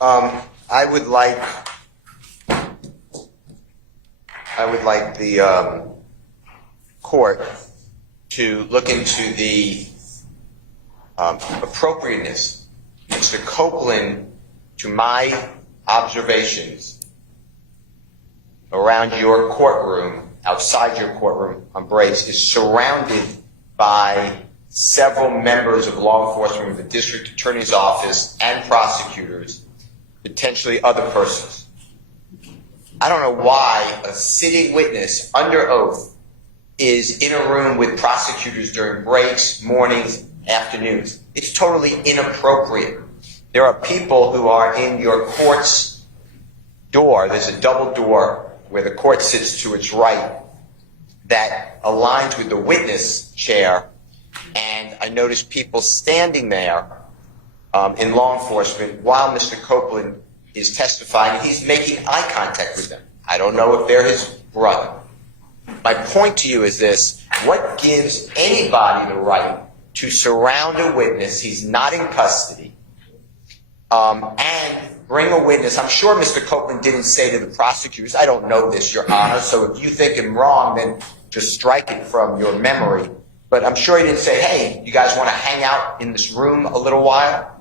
I would like the court to look into the appropriateness, Mr. Copeland, to my observations around your courtroom, outside your courtroom on breaks, is surrounded by several members of law enforcement, the district attorney's office, and prosecutors, potentially other persons. I don't know why a sitting witness under oath is in a room with prosecutors during breaks, mornings, afternoons. It's totally inappropriate. There are people who are in your court's door. There's a double door where the court sits to its right that aligns with the witness chair, and I noticed people standing there in law enforcement while Mr. Copeland is testifying. He's making eye contact with them. I don't know if they're his brother. My point to you is this: what gives anybody the right to surround a witness, he's not in custody, and bring a witness? I'm sure Mr. Copeland didn't say to the prosecutors, I don't know this, Your Honor, so if you think I'm wrong, then just strike it from your memory. But I'm sure he didn't say, hey, you guys want to hang out in this room a little while?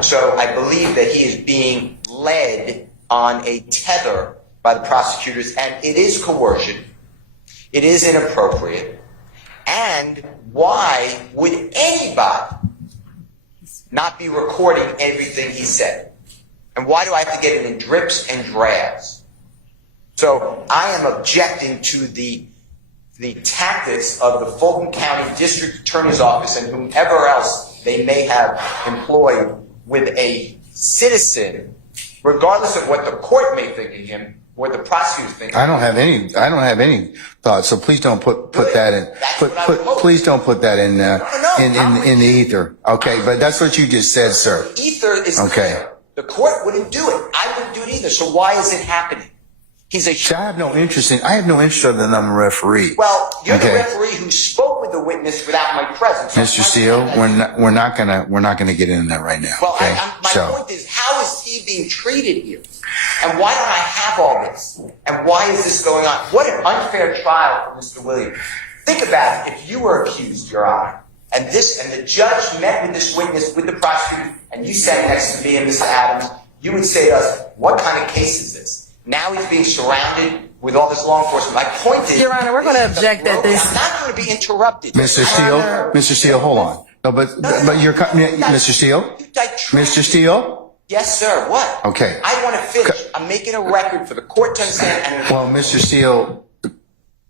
So I believe that he is being led on a tether by the prosecutors, and it is coercion. It is inappropriate. And why would anybody not be recording everything he said? And why do I have to get it in drips and drabs? So I am objecting to the tactics of the Fulton County District Attorney's Office and whomever else they may have employed with a citizen, regardless of what the court may think of him, what the prosecutors think. I don't have any thoughts. So please don't put that in. Please don't put that in in the ether. Okay, but that's what you just said, sir. The ether is okay. Clear. The court wouldn't do it. I wouldn't do it either. So why is it happening? I have no interest other than I'm a referee. Well, you're the referee who spoke with the witness without my presence. Mr. Steele, we're not gonna get into that right now. Well, okay? my point is, how is he being treated here? And why don't I have all this? And why is this going on? What an unfair trial for Mr. Williams. Think about it. If you were accused, Your Honor, and the judge met with this witness, with the prosecutor, and you sat next to me and Mr. Adams, you would say to us, what kind of case is this? Now he's being surrounded with all this law enforcement. My point is, Your Honor, we're going to object that this. I'm not going to be interrupted. Mr. Steele, hold on. But you're Mr. Steele? Mr. Steele? Yes, sir. What? Okay. I want to finish. I'm making a record for the court to understand. Well, Mr. Steele.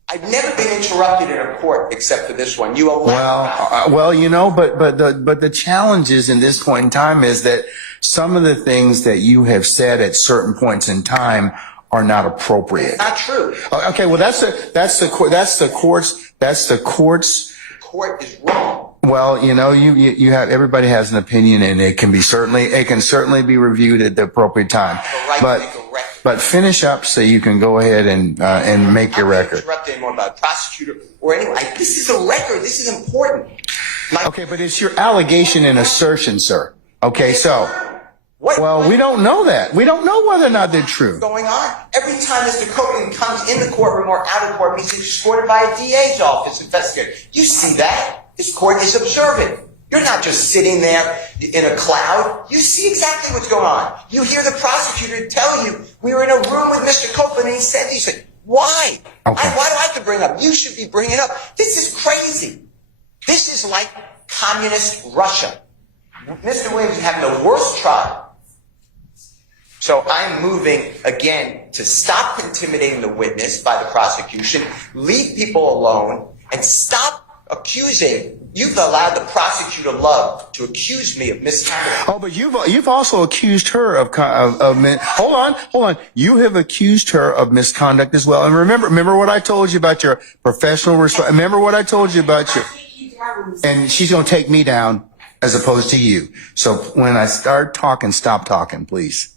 I've never been interrupted in a court except for this one. You allow. But the challenge is in this point in time is that some of the things that you have said at certain points in time are not appropriate. It's not true. Okay, well that's the court's. The court is wrong. Well, you have, everybody has an opinion, and it can certainly be reviewed at the appropriate time. But finish up so you can go ahead and make your record. I'm not interrupt anyone about a prosecutor or anyone. This is a record. This is important. Okay, but it's your allegation and assertion, sir. Okay, so. Well, we don't know that. We don't know whether or not they're true. What's going on? Every time Mr. Copeland comes in the courtroom or out of the courtroom, he's escorted by a DA's office investigator. You see that? This court is observant. You're not just sitting there in a cloud. You see exactly what's going on. You hear the prosecutor tell you, we were in a room with Mr. Copeland, and he said, why? Okay. Why do I have to bring it up? You should be bringing it up. This is crazy. This is like communist Russia. Mr. Williams is having the worst trial. So I'm moving, again, to stop intimidating the witness by the prosecution, leave people alone, and stop accusing. You've allowed the prosecutor Love to accuse me of misconduct. Oh, but you've also accused her of hold on. You have accused her of misconduct as well. And remember what I told you about your professional remember what I told you about your, and she's going to take me down as opposed to you. So when I start talking, stop talking, please.